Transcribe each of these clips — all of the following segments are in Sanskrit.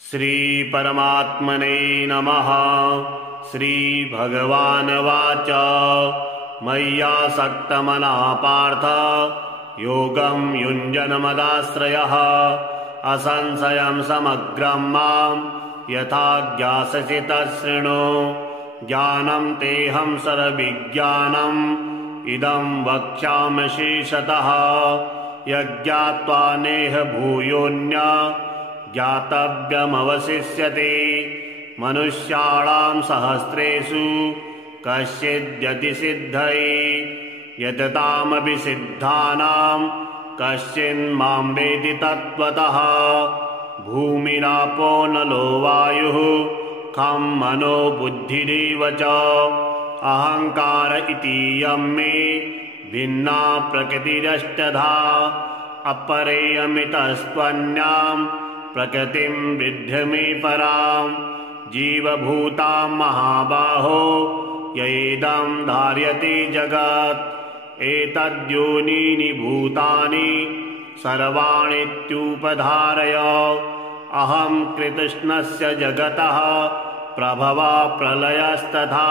श्रीपरमात्मने नमः। श्रीभगवानुवाच मय्यासक्तमनः पार्थ योगं युञ्जन्मदाश्रयः असंशयं समग्रं मां यथा ज्ञास्यसि तच्छृणु। ज्ञानं तेऽहं सर्वविज्ञानम् इदं वक्ष्यामि शेषतः। यज्ञात्वा नेह भूयोऽन्य ज्ञातव्यमवशिष्यते। मनुष्याणां सहस्रेषु कश्चिद्यतिसिद्धये यततामपि सिद्धानां कश्चिन्मां वेति तत्त्वतः। भूमिरापो नलो वायुः खं मनो बुद्धिरेव च अहंकार इतीयं मे भिन्ना प्रकृतिरष्टधा। अपरेयमितस्त्वन्यां प्रकृतिं विद्धि मे परां। जीवभूतां महाबाहो यैदं धार्यते जगत् एतद्योनीनि भूतानि सर्वाणीत्युपधारय। अहं कृत्स्नस्य जगतः प्रभवः प्रलयस्तथा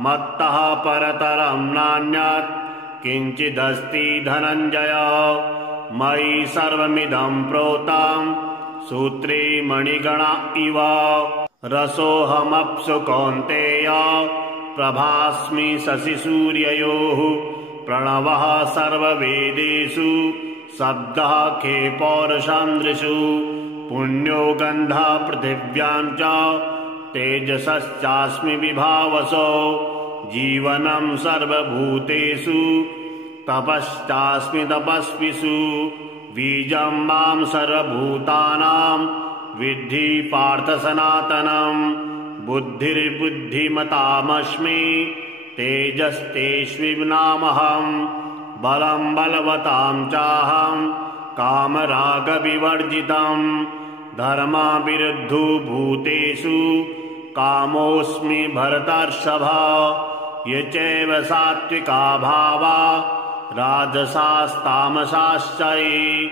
मत्तः परतरं नान्यत् किञ्चिदस्ति धनञ्जय। मयि सर्वमिदं प्रोतं सूत्रे मणिगणा इव। रसोऽहमप्सु कौन्तेय प्रभास्मि शशिसूर्ययोः। प्रणवः सर्ववेदेषु शब्दः खे पौरुषान्दृषु। पुण्यो गन्धः पृथिव्यां च तेजसश्चास्मि विभावसो। जीवनं सर्वभूतेषु तपश्चास्मि तपस्विषु। बीजं मां सर्वभूतानां विद्धि पार्थ सनातनं। बुद्धिर्बुद्धिमतामस्मि तेजस्तेष्विनामहं। बलं बलवतां चाहं कामरागविवर्जितं। धर्मविरुद्धो भूतेषु कामोऽस्मि भरतर्षभ। ये चैव सात्विका भावा राजसास्तामसाश्च ये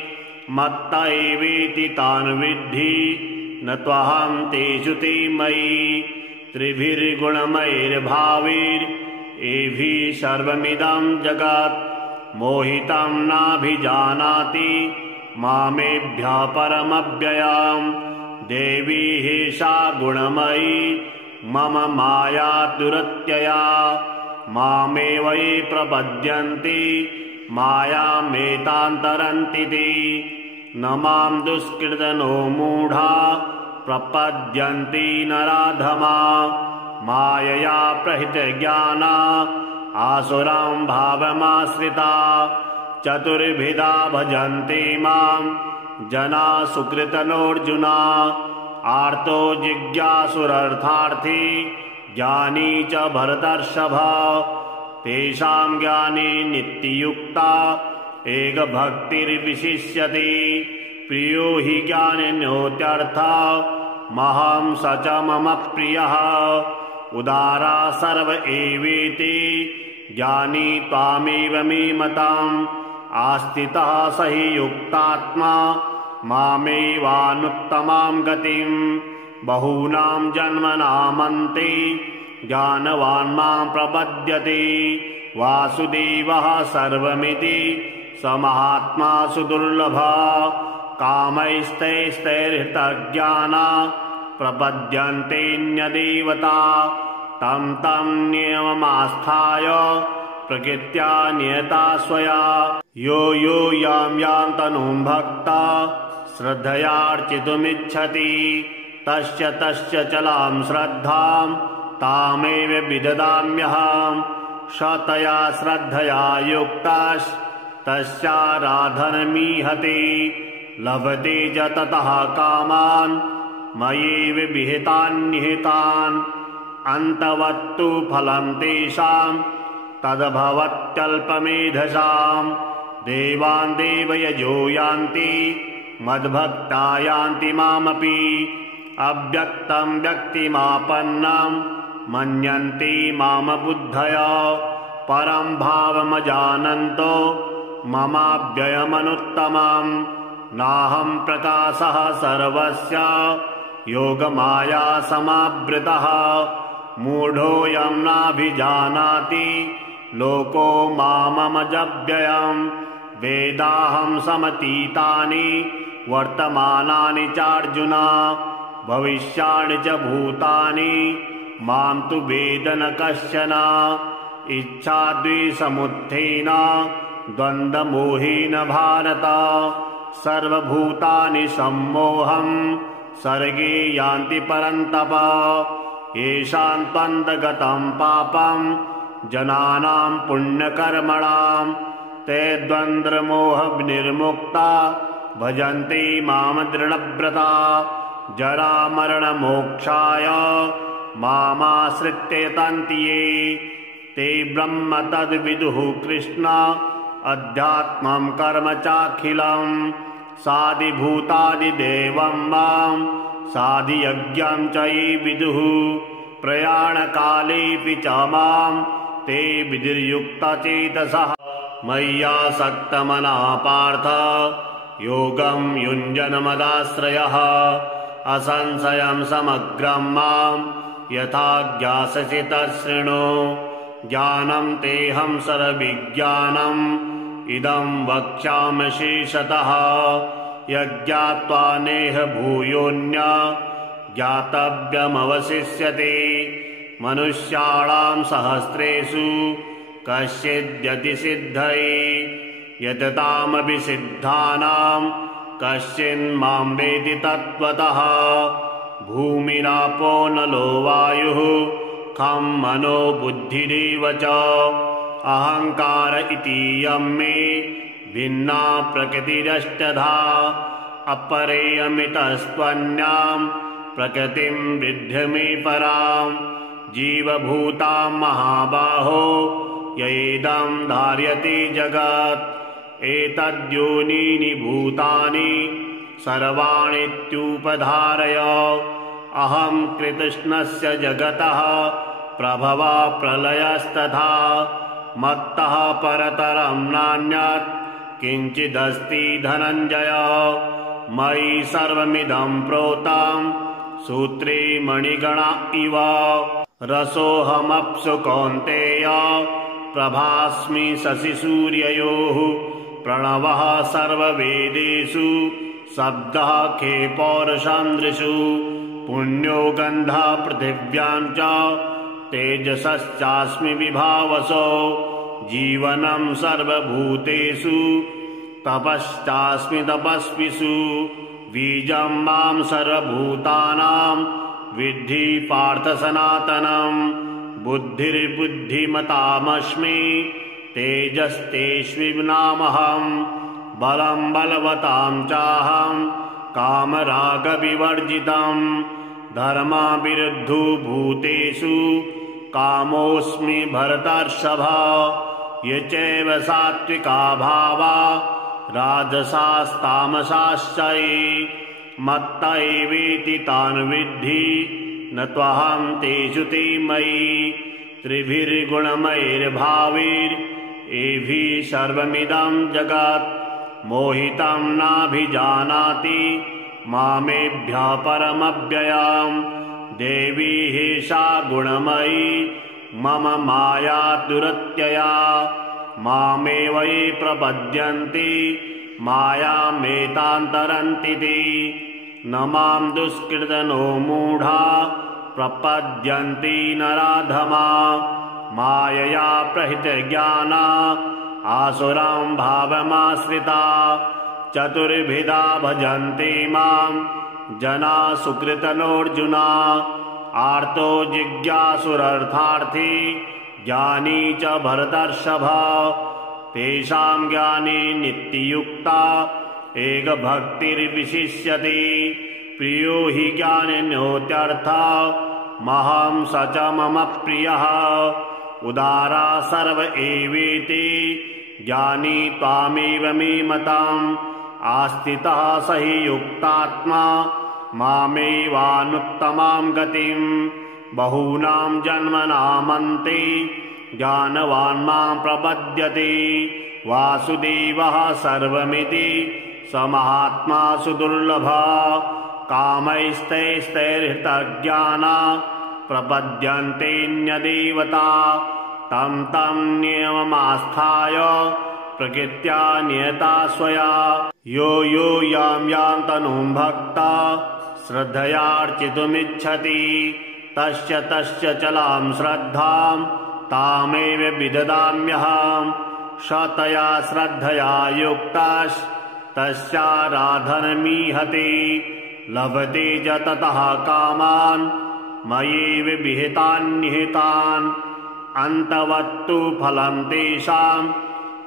मत्त एवेति तान् विद्धि न त्वहं तेषु ते मयि। त्रिभिर्गुणमयैर्भावैरेभिः सर्वमिदं जगत् मोहितं नाभिजानाति मामेभ्यः परमव्ययम्। देवी हेषा गुणमयी मम माया दुरत्यया। मामेव ये प्रपद्यन्ते मायामेतान्तरन्ति ते। न मां दुष्कृतनो मूढा प्रपद्यन्ते नराधमा। मायया प्रहितज्ञाना आसुरां भावमाश्रिता। चतुर्विधा भजन्ते मां जना सुकृतनोऽर्जुन। आर्तो जिज्ञासुरर्थार्थी ज्ञानी च भरतर्षभ। तेषां ज्ञाने नित्ययुक्ता एकभक्तिर्विशिष्यते। प्रियो हि ज्ञानिनोत्यर्थः महं स च मम प्रियः। उदारा सर्व एवेति ज्ञानी त्वामेव मे मतम्। आस्थितः स हि युक्तात्मा मामेवानुत्तमां गतिम्। बहूनां जन्मनामन्ते ज्ञानवान् मां प्रपद्यते। वासुदेवः सर्वमिति स महात्मा सुदुर्लभः। कामैस्तैस्तैर्हृतज्ञाना प्रपद्यन्तेऽन्यदेवता। तं तं नियममास्थाय प्रकृत्या नियता स्वया। यो यो यां यां तनुं भक्ता श्रद्धयार्चितुमिच्छति तस्य तस्य चलां श्रद्धां तामेव विददाम्यहम्। स तया श्रद्धया युक्तस्तस्याराधनमीहते। लभते च ततः कामान् मयैव विहितान्। अन्तवत्तु फलं तेषां तद्भवत्यल्पमेधसाम्। देवान् देवयजो यान्ति मद्भक्ता यान्ति मामपि। अव्यक्तं व्यक्तिमापन्नं मन्यन्ते माम बुद्धया। परं भावमजानन्तो ममाव्ययमनुत्तमम्। नाहं प्रकाशः सर्वस्य योगमाया समावृतः मूढोऽयं नाभिजानाति लोको मामजव्ययम् वेदाहं समतीतानि वर्तमानानि चार्जुन भविष्याणि च भूतानि मां तु वेद न कश्चन इच्छाद्वेषसमुत्थेन द्वन्द्वमोहेन भारत सर्वभूतानि सम्मोहं सर्गे यान्ति परन्तप येषां त्वन्तगतं पापं जनानां पुण्यकर्मणां ते द्वन्द्वमोहनिर्मुक्ता भजन्ते मां दृढव्रता जरामरणमोक्षाय मामाश्रित्य यतन्ति ये ते ब्रह्म तद्विदुः कृष्ण अध्यात्मं कर्म चाखिलम् साधिभूतादिदेवं मां साधियज्ञं च ये विदुः प्रयाणकालेऽपि च मां ते विधिर्युक्तचेतसः मय्यासक्तमनः पार्थ योगं युञ्जन्मदाश्रयः असंशयं समग्रं मां यथा ज्ञास्यसि तच्छृणु ज्ञानं तेऽहं सर्वविज्ञानम् इदं वक्ष्यामि शेषतः यज्ञात्वा नेह भूयोऽन्य ज्ञातव्यमवशिष्यते मनुष्याणां सहस्रेषु कश्चिद्यतिसिद्धये यततामपि सिद्धानां कश्चिन्मां वेति तत्त्वतः भूमिरापो नलो वायुः खं मनो बुद्धिरेव च अहंकार इतीयं मे भिन्ना प्रकृतिरष्टधा अपरेयमितस्त्वन्यां प्रकृतिं विद्ध मे परां जीवभूतां महाबाहो यैदं धार्यते जगत् एतद्योनीनि भूतानि सर्वाणीत्युपधारय अहं कृष्णस्य जगतः प्रभवः प्रलयस्तथा मत्तः परतरं नान्यत् किञ्चिदस्ति धनञ्जय मयि सर्वमिदं प्रोतं सूत्रे मणिगणा इव रसोऽहमप्सु कौन्तेय प्रभास्मि शशिसूर्ययोः प्रणवः सर्ववेदेषु शब्दः खे पौरुषान्द्रिषु पुण्यो गन्धः पृथिव्यां च तेजसश्चास्मि विभावसो जीवनं सर्वभूतेषु तपश्चास्मि तपस्विषु बीजं मां सर्वभूतानां विद्धि पार्थ सनातनं बुद्धिर्बुद्धिमतामस्मि तेजस्तेष्विनामहं बलं बलवतां चाहं कामरागविवर्जितं धर्मविरुद्धो भूतेषु कामोऽस्मि भरतर्षभ ये चैव सात्विका भावा राजसास्तामसाश्च ये मत्त एवेति तान् विद्धि न त्वहं तेषु ते मयि त्रिभिर्गुणमयैर्भावैरेभिः सर्वमिदं जगत् मोहितं नाभिजानाति मामेभ्यः परमव्ययम् देवी हेषा गुणमयी मम माया दुरत्यया मामेव ये प्रपद्यन्ति मायामेतान्तरन्ति ते न मां दुष्कृतनो मूढा प्रपद्यन्ति नराधमा मायया प्रहितज्ञाना आसुरां भावमाश्रिता चतुर्विधा भजन्ते मां जना सुकृतनोऽर्जुना आर्तो जिज्ञासुरर्थार्थी ज्ञानी च भरतर्षभ तेषां ज्ञाने नित्ययुक्ता एकभक्तिर्विशिष्यते प्रियो हि ज्ञानिनोत्यर्थः महं स च मम प्रियः उदारा सर्व एवेति ज्ञानी त्वामेव मे मतम् आस्थितः स हि युक्तात्मा मामेवानुत्तमां गतिं बहूनां जन्मनामन्ते ज्ञानवान् मां प्रपद्यते वासुदेवः सर्वमिति स महात्मा सुदुर्लभः कामैस्तैस्तैर्हृतज्ञाना प्रपद्यन्तेऽन्यदेवता तं तं नियममास्थाय प्रकृत्या नियता स्वया यो यो यां यां तनुं भक्ता श्रद्धयार्चितुमिच्छति तस्य तस्य चलां श्रद्धां तामेव विददाम्यहम् सतया श्रद्धया युक्तस्तस्याराधनमीहते लभते च ततः कामान् मयैव विहितान् निहितान् अन्तवत्तु फलं तेषां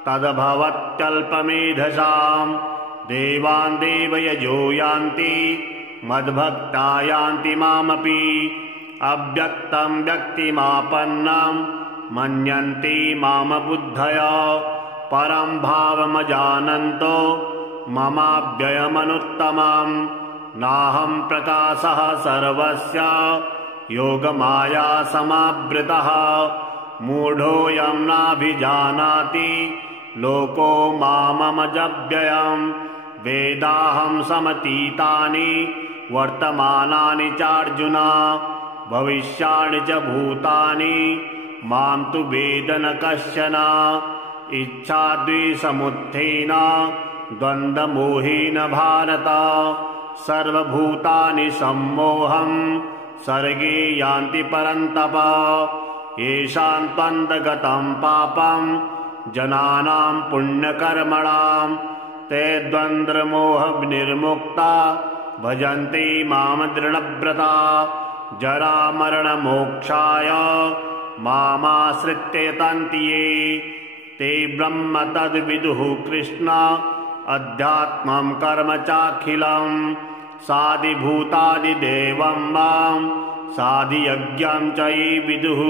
तद्भवत्यल्पमेधसां देवान् देवयजो यान्ति मद्भक्ता यान्ति मामपि अव्यक्तं व्यक्तिमापन्नं मन्यन्ते माम बुद्धया परं भावमजानन्तो ममाव्ययमनुत्तमम् नाहं प्रकाशः सर्वस्य योगमाया समावृतः मूढोऽयं नाभिजानाति लोको माममजव्ययम् वेदाहं समतीतानि वर्तमानानि चार्जुन भविष्याणि च भूतानि मां तु वेद न कश्चन इच्छाद्वेषसमुत्थेन द्वन्द्वमोहेन भारत सर्वभूतानि सम्मोहं सर्गे यान्ति परन्तप येषां त्वन्तगतं पापं जनानां पुण्यकर्मणां ते द्वन्द्वमोहनिर्मुक्ता भजन्ते मां दृढव्रता जरामरणमोक्षाय मामाश्रित्य यतन्ति ये ते ब्रह्म तद्विदुः कृष्ण अध्यात्मं कर्म चाखिलम् साधिभूतादिदेवं मां साधियज्ञं च ये विदुः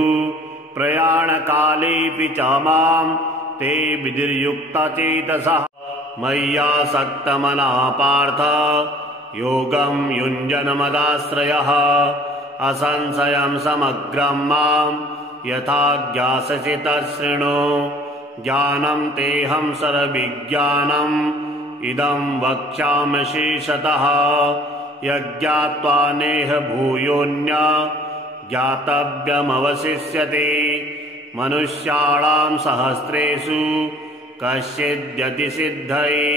प्रयाणकालेऽपि च मां ते विधिर्युक्तचेतसः मय्यासक्तमनः पार्थ योगं युञ्जन्मदाश्रयः असंशयं समग्रं मां यथा ज्ञास्यसि तच्छृणु ज्ञानं तेऽहं सर्वविज्ञानम् इदं वक्ष्यामि शेषतः यज्ञात्वा नेह भूयोऽन्य ज्ञातव्यमवशिष्यते मनुष्याणां सहस्रेषु कश्चिद्यतिसिद्धये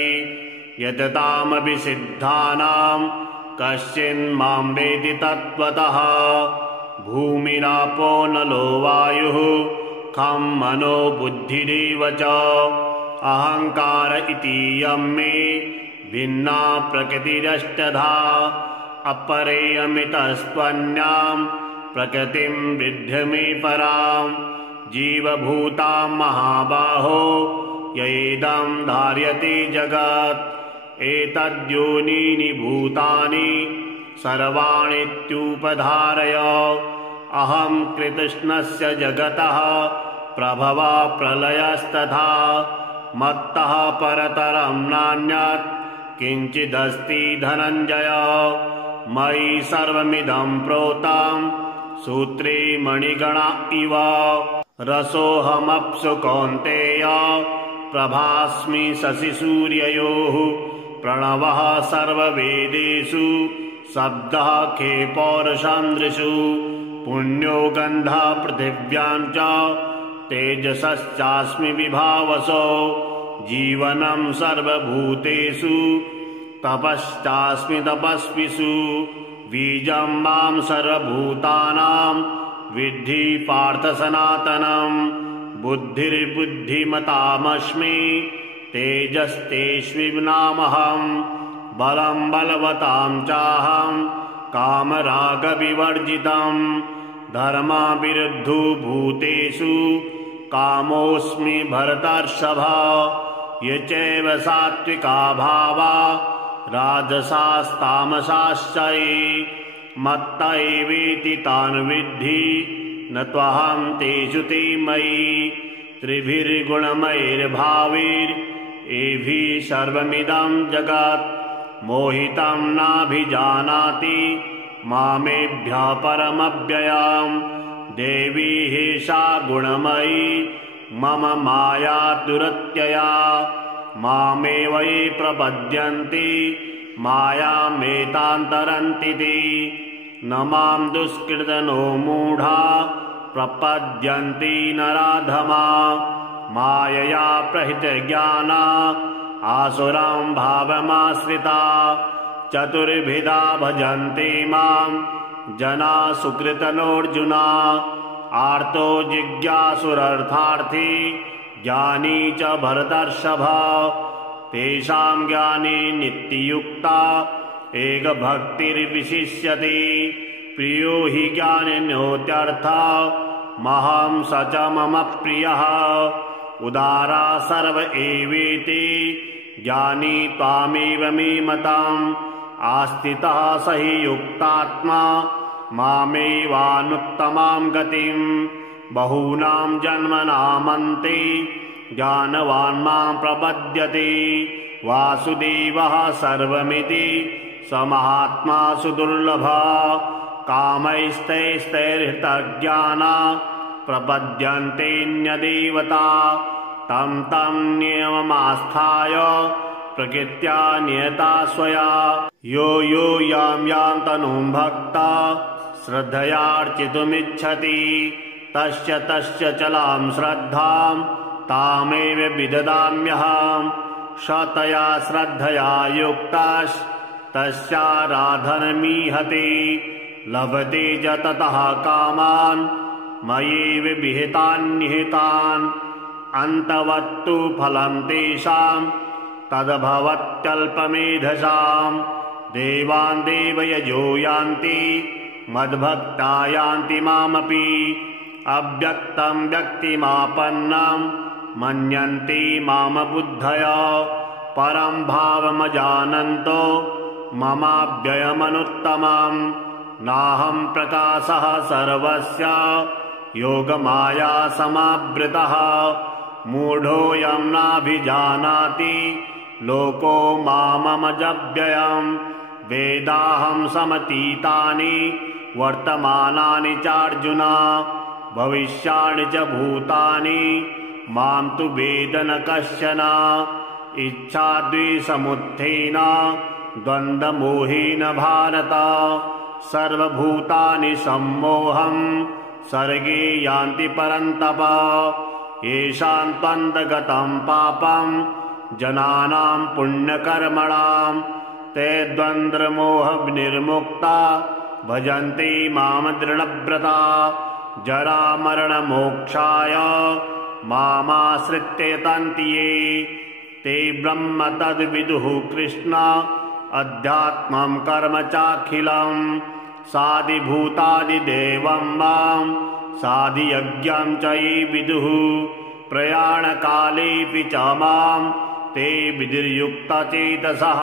यततामपि सिद्धानां कश्चिन्मां वेति तत्त्वतः भूमिरापो नलो वायुः खं मनो बुद्धिरेव च अहंकार इतीयं मे भिन्ना प्रकृतिरष्टधा अपरेयमितस्त्वन्यां प्रकृतिं विद्य मे परां जीवभूतां महाबाहो यैदं धार्यते जगत् एतद्योनीनि भूतानि सर्वाणीत्युपधारय अहं कृष्णस्य जगतः प्रभवा प्रलयस्तथा मत्तः परतरं नान्यत् किञ्चिदस्ति धनञ्जय मयि सर्वमिदं प्रोतं सूत्रे मणिगणा इव रसोऽहमप्सु कौन्तेय प्रभास्मि शशिसूर्ययोः प्रणवः सर्ववेदेषु शब्दः खे पौरुषान्द्रिषु पुण्यो गन्धः पृथिव्यां च तेजसश्चास्मि विभावसो जीवनं सर्वभूतेषु तपश्चास्मि तपस्विषु बीजं मां सर्वभूतानां विद्धि पार्थ सनातनम् बुद्धिर्बुद्धिमतामस्मि तेजस्तेष्विनामहम् बलं बलवतां चाहं कामरागविवर्जितम् धर्माविरुद्धो भूतेषु कामोऽस्मि भरतर्षभ ये चैव सात्विका भावा राजसास्तामसाश्च ये मत्त एवेति तान् विद्धि न त्वहं तेषु ते मयि त्रिभिर्गुणमयैर्भावैरेभिः सर्वमिदं जगत् मोहितं नाभिजानाति मामेभ्यः परमव्ययां देवी सा गुणमयी मम माया दुरत्यया मामेव ये प्रपद्यन्ते मायामेतान्तरन्ति ते न मां दुष्कृतनो मूढा प्रपद्यन्ते नराधमा मायया प्रहितज्ञाना आसुरां भावमाश्रिता चतुर्विधा भजन्ते मां जना सुकृतनोऽर्जुना आर्तो जिज्ञासुरर्थार्थी ज्ञानी च भरतर्षभ तेषां ज्ञाने नित्ययुक्ता एकभक्तिर्विशिष्यते प्रियो हि ज्ञानिनोत्यर्था महं स च मम प्रियः उदारा सर्व एवेति ज्ञानी त्वामेव मे मताम् आस्थितः स हि युक्तात्मा मामेवानुत्तमां गतिं बहूनां जन्मनामन्ते ज्ञानवान् मां प्रपद्यते वासुदेवः सर्वमिति स महात्मा सुदुर्लभः कामैस्तैस्तैर्हृतज्ञाना प्रपद्यन्तेऽन्यदेवता तं तं नियममास्थाय प्रकृत्या नियता स्वया यो यो यां यां तनुं भक्ता श्रद्धयार्चितुमिच्छति तस्य तस्य चलां श्रद्धां तामेव विददाम्यहं शतया श्रद्धया युक्तस्तस्याराधनमीहते लभते च ततः कामान् मयैव विहितान् निहितान् अन्तवत्तु फलं तेषां तद्भवत्यल्पमेधसां देवान् देवयजो यान्ति मद्भक्ता यान्ति मामपि अव्यक्तं व्यक्तिमापन्नं मन्यन्ते माम बुद्धया परं भावमजानन्तो ममाव्ययमनुत्तमम् नाहं प्रकाशः सर्वस्य योगमाया समावृतः मूढोऽयं नाभिजानाति लोको मामजव्ययम् वेदाहं समतीतानि वर्तमानानि चार्जुन भविष्याणि च भूतानि मां तु वेद न कश्चन इच्छाद्वेषसमुत्थेन द्वन्द्वमोहेन भारत सर्वभूतानि सम्मोहं सर्गे यान्ति परन्तप येषां त्वन्तगतं पापं जनानां पुण्यकर्मणां ते द्वन्द्वमोहनिर्मुक्ता भजन्ते मां दृढव्रता जरामरणमोक्षाय मामाश्रित्य यतन्ति ये ते ब्रह्म तद्विदुः कृष्ण अध्यात्मं कर्म चाखिलं साधिभूतादिदेवं मां साधियज्ञं च ये विदुः प्रयाणकालेऽपि च मां ते विधिर्युक्तचेतसः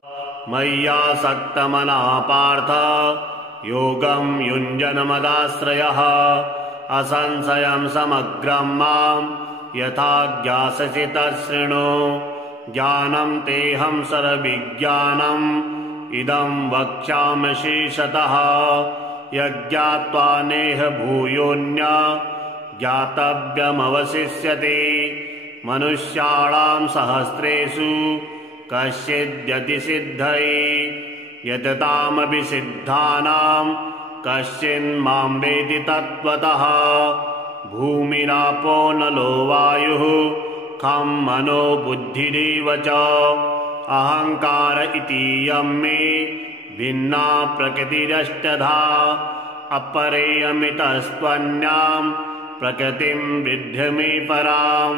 मय्यासक्तमनः पार्थ योगं युञ्जन्मदाश्रयः असंशयं समग्रं मां यथा ज्ञास्यसि तच्छृणु ज्ञानं तेऽहं सर्वविज्ञानम् इदं वक्ष्यामि शेषतः यज्ञात्वा नेह भूयोऽन्य ज्ञातव्यमवशिष्यते मनुष्याणां सहस्रेषु कश्चिद्यतिसिद्धये यततामपि सिद्धानां कश्चिन्मां वेति तत्त्वतः भूमिरापो नलो वायुः खं मनो बुद्धिरेव च अहंकार इतीयं मे भिन्ना प्रकृतिरष्टधा अपरेयमितस्त्वन्यां प्रकृतिं विद्ध मे परां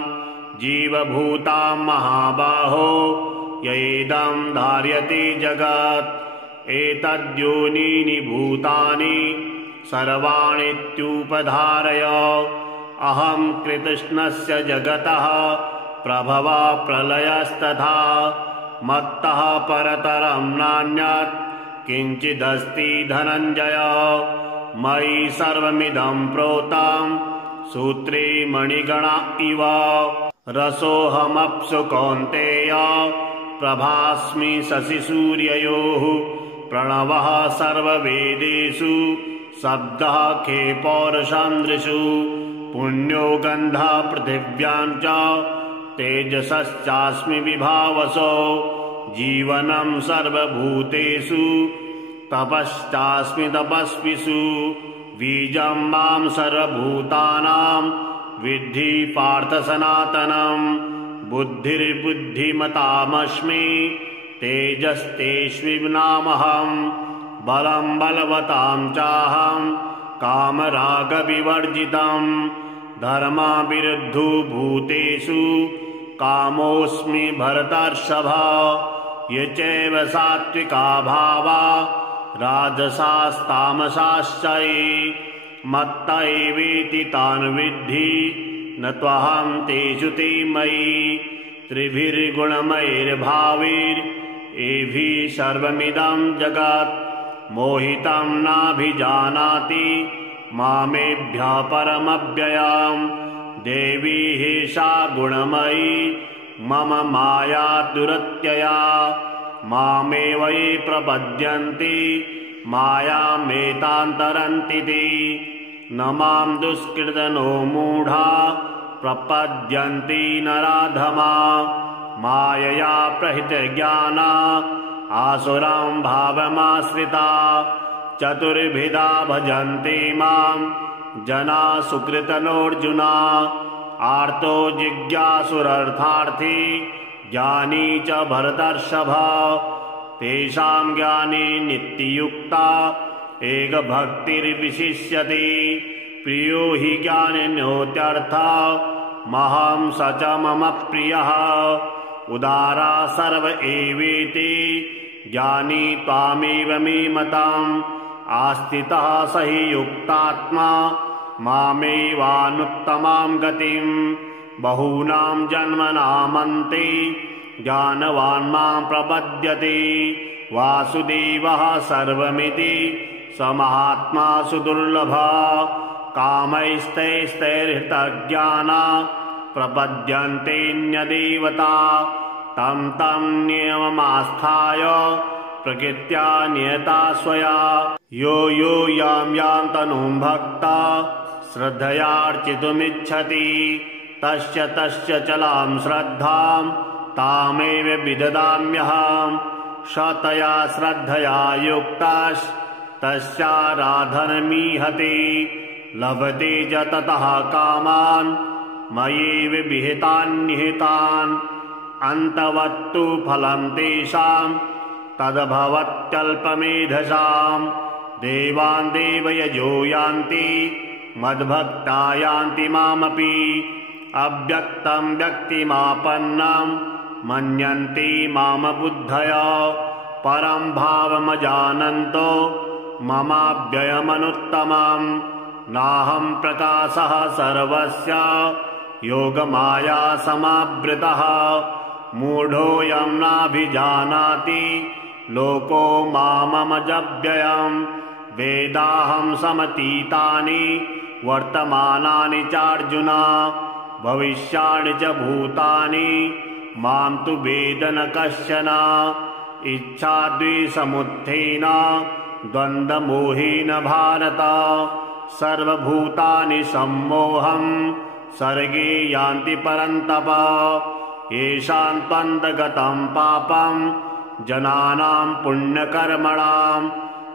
जीवभूतां महाबाहो यैदं धार्यते जगत् एतद्योनीनि भूतानि सर्वाणीत्युपधारय अहं कृष्णस्य जगतः प्रभवः प्रलयस्तथा मत्तः परतरं नान्यत् किञ्चिदस्ति धनञ्जय मयि सर्वमिदं प्रोतं सूत्रे मणिगणा इव रसोऽहमप्सु कौन्तेय प्रभास्मि शशिसूर्ययोः प्रणवः सर्ववेदेषु शब्दः खे पौरुषान्द्रिषु पुण्यो गन्धः पृथिव्यां च तेजसश्चास्मि विभावसो जीवनं सर्वभूतेषु तपश्चास्मि तपस्विषु बीजं मां सर्वभूतानां विद्धि पार्थ सनातनं बुद्धिर्बुद्धिमतामस्मि तेजस्तेष्विनामहं बलं बलवतां चाहं कामरागविवर्जितं धर्मविरुद्धो भूतेषु कामोऽस्मि भरतर्षभ ये चैव सात्विका भावा राजसास्तामसाश्च ये मत्त एवेति तान् विद्धि न त्वहं तेषु ते मयि त्रिभिर्गुणमयैर्भावैरेभिः सर्वमिदं जगत् मोहितं नाभिजानाति मामेभ्यः परमव्ययम् देवी हेषा गुणमयी मम माया दुरत्यया मामेव ये प्रपद्यन्ति मायामेतान्तरन्ति ते न मां दुष्कृतनो मूढा प्रपद्यन्ति नराधमा मायया प्रहितज्ञाना आसुरां भावमाश्रिता चतुर्विधा भजन्ते मां जना सुकृतनोऽर्जुना आर्तो जिज्ञासुरर्थार्थी ज्ञानी च भरतर्षभ तेषां ज्ञाने नित्ययुक्ता एकभक्तिर्विशिष्यते प्रियो हि ज्ञानिनोत्यर्थः महं स च मम प्रियः उदारा सर्व एवेति ज्ञानी त्वामेव मे मतम् आस्थितः स हि युक्तात्मा मामेवानुत्तमां गतिं बहूनां जन्मनामन्ते ज्ञानवान् मां प्रपद्यते वासुदेवः सर्वमिति स महात्मा सुदुर्लभः कामैस्तैस्तैर्हृतज्ञाना प्रपद्यन्तेऽन्यदेवता तं तं नियममास्थाय प्रकृत्या नियता स्वया यो यो यां यां तनुं भक्ता श्रद्धयार्चितुमिच्छति तस्य तस्य चलां श्रद्धां तामेव विददाम्यहं स तया श्रद्धया युक्तस्तस्याराधनमीहते लभते च ततः कामान् मयैव विहितान् अन्तवत्तु फलं तेषां तद्भवत्यल्पमेधसां देवान् देवयजो यान्ति मद्भक्ता यान्ति मामपि अव्यक्तं व्यक्तिमापन्नं मन्यन्ते माम बुद्धया परं भावमजानन्तो ममाव्ययमनुत्तमं नाहं प्रकाशः सर्वस्य योगमाया समावृतः मूढोऽयं नाभिजानाति लोको मामजव्ययं वेदाहं समतीतानि वर्तमानानि चार्जुन भविष्याणि च भूतानि मां तु वेद न कश्चन इच्छाद्वेषसमुत्थेन द्वन्द्वमोहेन भारत सर्वभूतानि सम्मोहं सर्गे यान्ति परन्तप येषां त्वन्तगतं पापं जनानां पुण्यकर्मणां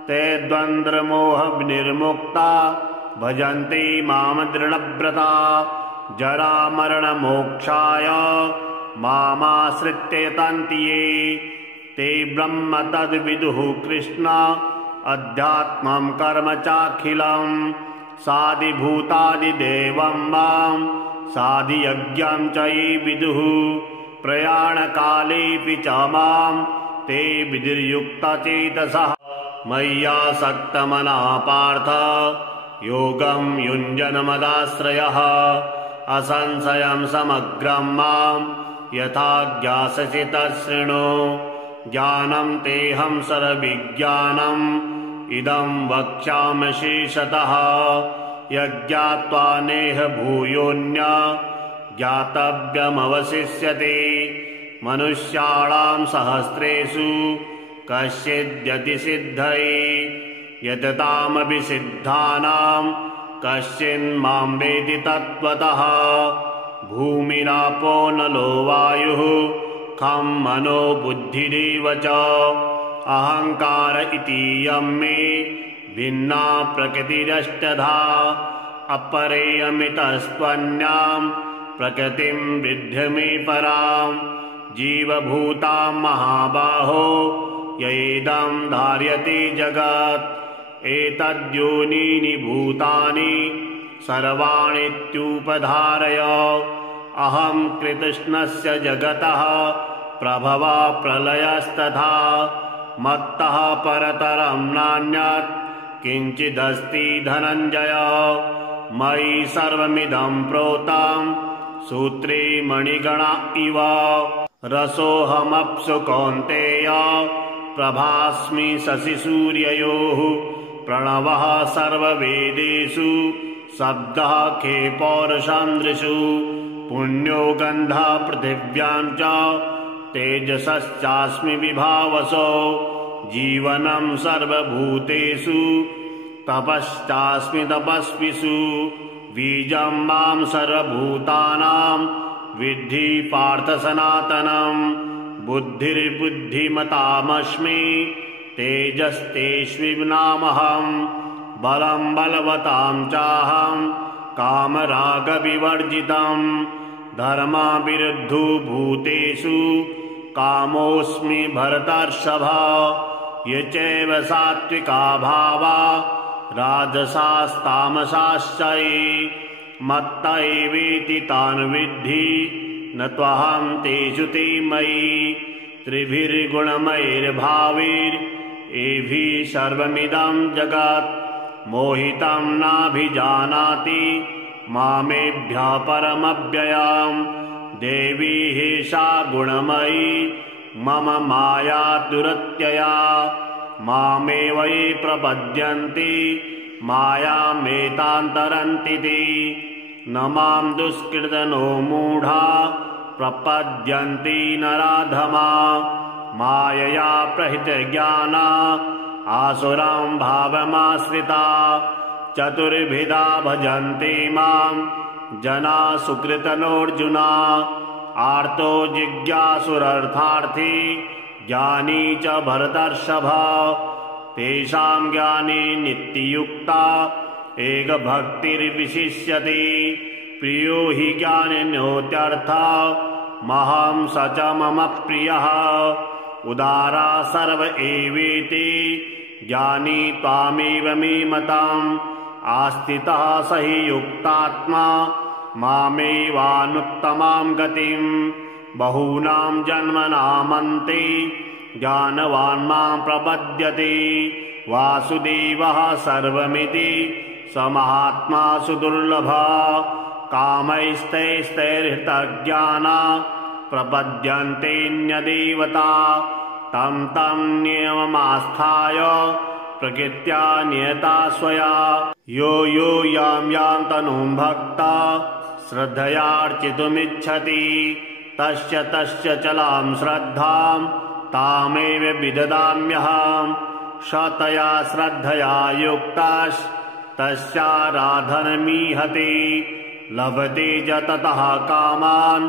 ते द्वन्द्वमोहनिर्मुक्ता भजन्ते मां दृढव्रता जरामरणमोक्षाय मामाश्रित्य यतन्ति ये ते ब्रह्म तद्विदुः कृष्ण अध्यात्मं कर्म चाखिलं साधिभूतादिदेवं मां साधियज्ञं च ये विदुः प्रयाणकालेऽपि च मां ते विधिर्युक्तचेतसः मय्यासक्तमनः पार्थ योगं युञ्जन्मदाश्रयः असंशयं समग्रं मां यथा ज्ञास्यसि तच्छृणु ज्ञानं तेऽहं सर्वविज्ञानम् इदं वक्ष्यामि शेषतः यज्ञात्वा नेह भूयोऽन्य ज्ञातव्यमवशिष्यते मनुष्याणां सहस्रेषु कश्चिद्यतिसिद्धये यततामपि सिद्धानां कश्चिन्मां वेति तत्त्वतः भूमिरापो नलो वायुः खं मनो बुद्धिरेव च अहंकार इतीयं मे भिन्ना प्रकृतिरष्टधा अपरेयमितस्त्वन्यां प्रकृतिं विद्ध मे परां जीवभूतां महाबाहो यैदं धार्यते जगत् एतद्योनीनि भूतानि सर्वाणीत्युपधारय अहं कृष्णस्य जगतः प्रभवः प्रलयस्तथा मत्तः परतरं नान्यत् किञ्चिदस्ति धनञ्जय मयि सर्वमिदं प्रोतं सूत्रे मणिगणा इव रसोऽहमप्सु कौन्तेय प्रभास्मि शशिसूर्ययोः प्रणवः सर्ववेदेषु शब्दः खे पौरुषान्द्रिषु पुण्यो गन्धः पृथिव्यां च तेजसश्चास्मि विभावसो जीवनं सर्वभूतेषु तपश्चास्मि तपस्विषु बीजं मां सर्वभूतानां विद्धि पार्थ सनातनं बुद्धिर्बुद्धिमतामस्मि तेजस्तेष्विनामहं बलं बलवतां चाहं कामरागविवर्जितं धर्मविरुद्धो भूतेषु कामोऽस्मि भरतर्षभ ये चैव सात्विका भावा राजसास्तामसाश्च ये मत्त एवेति तान् विद्धि न त्वहं तेषु ते मयि त्रिभिर्गुणमयैर्भावैरेभिः सर्वमिदं जगत् मोहितं नाभिजानाति मामेभ्यः परमव्ययम् देवी हेषा गुणमयी मम माया दुरत्यया मामेव ये प्रपद्यन्ति मायामेतान्तरन्ति ते न मां दुष्कृतनो मूढा प्रपद्यन्ति नराधमा मायया प्रहितज्ञाना आसुरां भावमाश्रिता चतुर्विधा भजन्ति मां जना सुकृतनोऽर्जुना आर्तो जिज्ञासुरर्थार्थी ज्ञानी च भरतर्षभ तेषां ज्ञाने नित्ययुक्ता एकभक्तिर्विशिष्यते प्रियो हि ज्ञानिनोत्यर्था महं स च मम प्रियः उदारा सर्व एवेति ज्ञानी त्वामेव मे मतम् आस्थितः स हि युक्तात्मा मामेवानुत्तमां गतिं बहूनां जन्मनामन्ते ज्ञानवान् मां प्रपद्यते वासुदेवः सर्वमिति स महात्मा सुदुर्लभः कामैस्तैस्तैर्हृतज्ञाना प्रपद्यन्तेऽन्यदेवता तं तं नियममास्थाय प्रकृत्या नियता स्वया यो यो यां यां तनुं भक्ता श्रद्धयार्चितुमिच्छति तस्य तस्य चलां श्रद्धां तामेव विददाम्यहं शतया श्रद्धया युक्तस्तस्याराधनमीहते लभते च ततः कामान्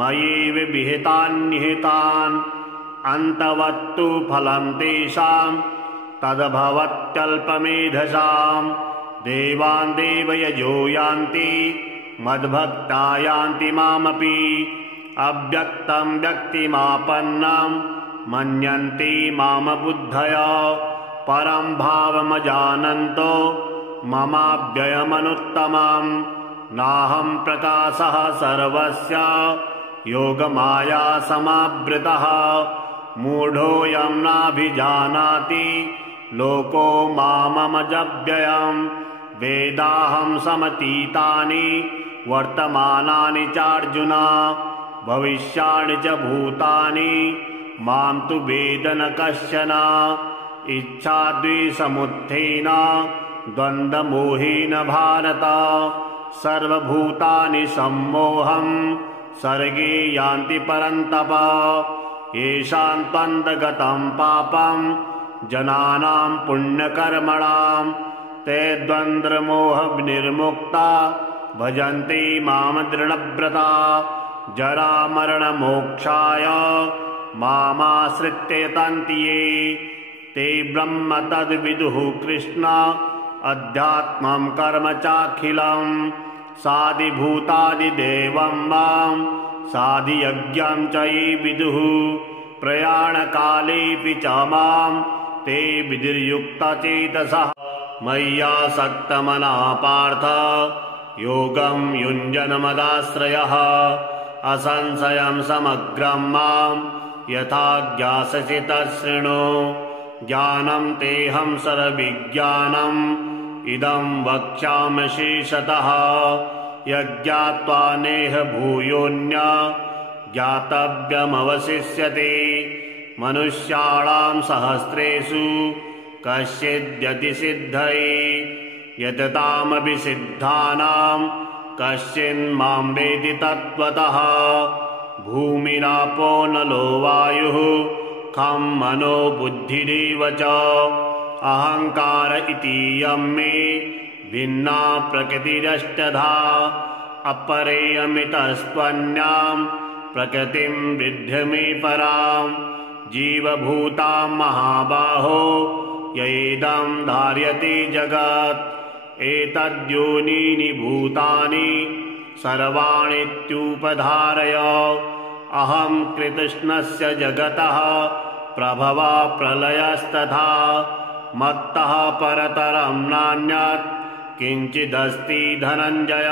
मयैव विहितान् निहितान् अन्तवत्तु फलं तेषां तद्भवत्यल्पमेधसां देवान् देवयजो यान्ति मद्भक्ता यान्ति मामपि अव्यक्तं व्यक्तिमापन्नं मन्यन्ते माम बुद्धया परं भावमजानन्तो ममाव्ययमनुत्तमम् नाहं प्रकाशः सर्वस्य योगमाया समावृतः मूढोऽयं नाभिजानाति लोको मामजव्ययम् वेदाहं समतीतानि वर्तमानानि चार्जुन भविष्याणि च भूतानि मां तु वेद न कश्चन इच्छाद्वेषसमुत्थेन द्वन्द्वमोहेन भारत सर्वभूतानि सम्मोहं सर्गे यान्ति परन्तप येषां त्वन्तगतं पापं जनानां पुण्यकर्मणां ते द्वन्द्वमोहनिर्मुक्ता भजन्ते मां दृढव्रता जरामरणमोक्षाय मामाश्रित्य यतन्ति ये ते ब्रह्म तद्विदुः कृष्ण अध्यात्मं कर्म चाखिलम् साधिभूतादिदेवं मां साधियज्ञं च ये विदुः प्रयाणकालेऽपि च मां ते विधिर्युक्तचेतसः मय्यासक्तमनः पार्थ योगं युञ्जन्मदाश्रयः असंशयं समग्रं मां यथा ज्ञास्यसि तच्छृणु ज्ञानं तेऽहं सर्वविज्ञानम् इदं वक्ष्यामि शेषतः यज्ञात्वा नेह भूयोऽन्य ज्ञातव्यमवशिष्यते मनुष्याणां सहस्रेषु कश्चिद्यतिसिद्धये यततामपि सिद्धानां कश्चिन्मां वेति तत्त्वतः भूमिरापो नलो वायुः खं मनो बुद्धिरेव च अहंकार इतीयं मे भिन्ना प्रकृतिरष्टधा अपरेयमितस्त्वन्यां प्रकृतिं विद्ध मे परां जीवभूतां महाबाहो यैदं धार्यते जगत् एतद्योनीनि भूतानि सर्वाणीत्युपधारय अहं कृष्णस्य जगतः प्रभवः प्रलयस्तथा मत्तः परतरं नान्यत् किञ्चिदस्ति धनञ्जय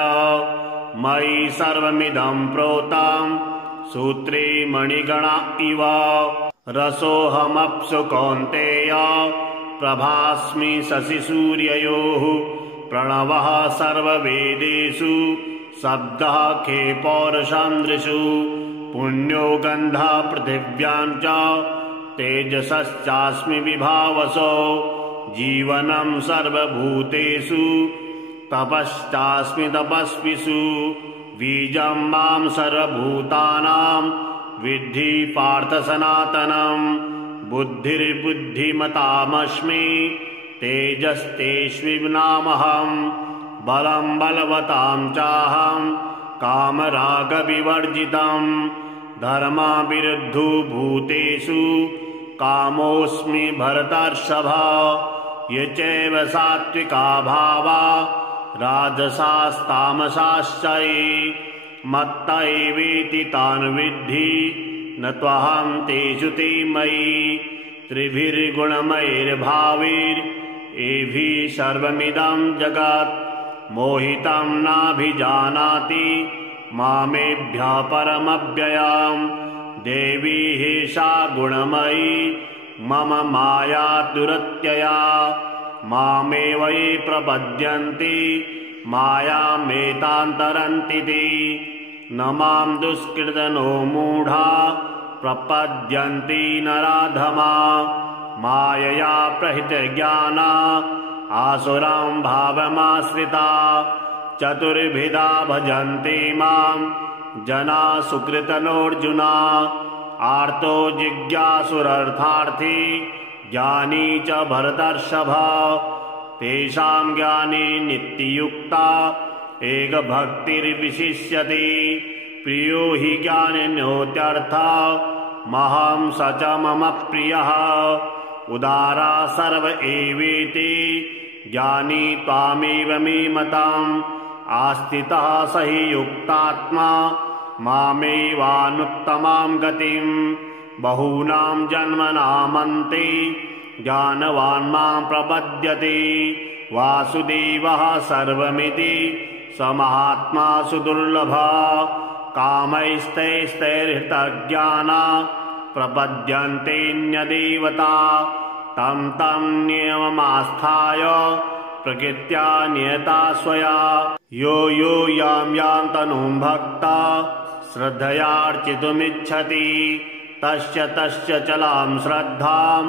मयि सर्वमिदं प्रोतं सूत्रे मणिगणा इव रसोऽहमप्सु कौन्तेय प्रभास्मि शशिसूर्ययोः प्रणवः सर्ववेदेषु शब्दः खे पौरुषान्द्रिषु पुण्यो गन्धः पृथिव्यां च तेजसश्चास्मि विभावसो जीवनं सर्वभूतेषु तपश्चास्मि तपस्विषु बीजं मां सर्वभूतानां विद्धि पार्थ सनातनं बुद्धिर्बुद्धिमतामस्मि तेजस्तेष्विनामहं बलं बलवतां चाहं कामरागविवर्जितं धर्माविरुद्धो भूतेषु कामोऽस्मि भरतर्षभ ये चैव सात्विका भावा राजसास्तामसाश्च ये मत्त एवेति तान् विद्धि न त्वहं तेषु ते मयि त्रिभिर्गुणमयैर्भावैरेभिः सर्वमिदं जगत् मोहितं नाभिजानाति मामेभ्यः परमव्ययम् देवी हेषा गुणमयी मम माया दुरत्यया मामेव ये प्रपद्यन्ति मायामेतान्तरन्ति ते न मां दुष्कृतनो मूढा प्रपद्यन्ति नराधमा मायया प्रहितज्ञाना आसुरां भावमाश्रिता चतुर्विधा भजन्ते मां जना सुकृतनोऽर्जुना आर्तो जिज्ञासुरर्थार्थी ज्ञानी च भरतर्षभ तेषां ज्ञाने नित्ययुक्ता एकभक्तिर्विशिष्यते प्रियो हि ज्ञानिनोत्यर्थः महं स च मम प्रियः उदारा सर्व एवेति ज्ञानी त्वामेव मे मतम् आस्थितः स हि युक्तात्मा मामेवानुत्तमां गतिं बहूनां जन्मनामन्ते ज्ञानवान् मां प्रपद्यते वासुदेवः सर्वमिति स महात्मा सुदुर्लभः कामैस्तैस्तैर्हृतज्ञाना प्रपद्यन्तेऽन्यदेवता तं तं नियममास्थाय प्रकृत्या नियता स्वया यो यो यां यां तनुं भक्ता श्रद्धयार्चितुमिच्छति तस्य तस्य चलां श्रद्धां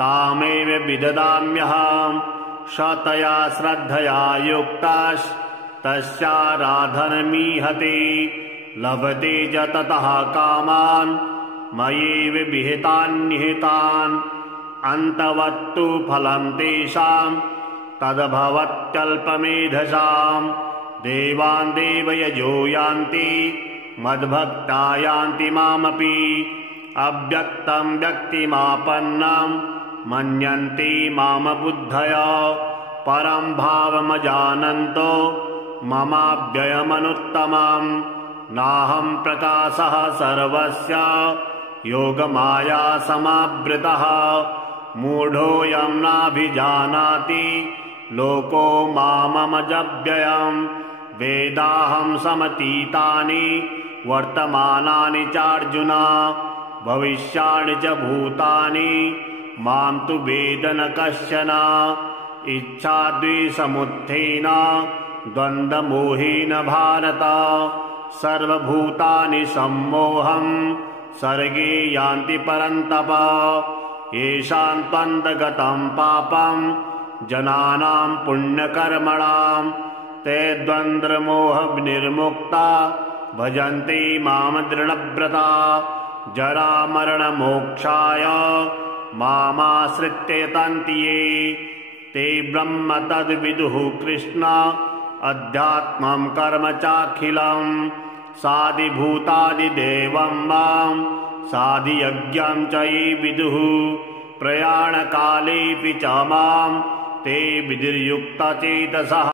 तामेव विददाम्यहम् शतया श्रद्धया युक्तस्तस्याराधनमीहते लभते च ततः कामान् मयैव विहितान् निहितान् अन्तवत्तु फलं तेषां तद्भवत्यल्पमेधसां देवान् देवयजो यान्ति मद्भक्ता यान्ति मामपि अव्यक्तं व्यक्तिमापन्नं मन्यन्ते माम बुद्धया परं भावमजानन्तो ममाव्ययमनुत्तमं नाहं प्रकाशः सर्वस्य योगमाया समावृतः मूढोऽयं नाभिजानाति लोको मामजव्ययं वेदाहं समतीतानि वर्तमानानि चार्जुन भविष्याणि च भूतानि मां तु वेद न कश्चन इच्छाद्वेषसमुत्थेन द्वन्द्वमोहेन भारत सर्वभूतानि सम्मोहं सर्गे यान्ति परन्तप येषां त्वन्तगतं पापं जनानां पुण्यकर्मणां ते द्वन्द्वमोहनिर्मुक्ता भजन्ते मां दृढव्रता जरामरणमोक्षाय मामाश्रित्य यतन्ति ये ते ब्रह्म तद्विदुः कृष्ण अध्यात्मं कर्म चाखिलं साधिभूतादिदेवं मां साधियज्ञं च ये विदुः प्रयाणकालेऽपि च मां ते विधिर्युक्तचेतसः।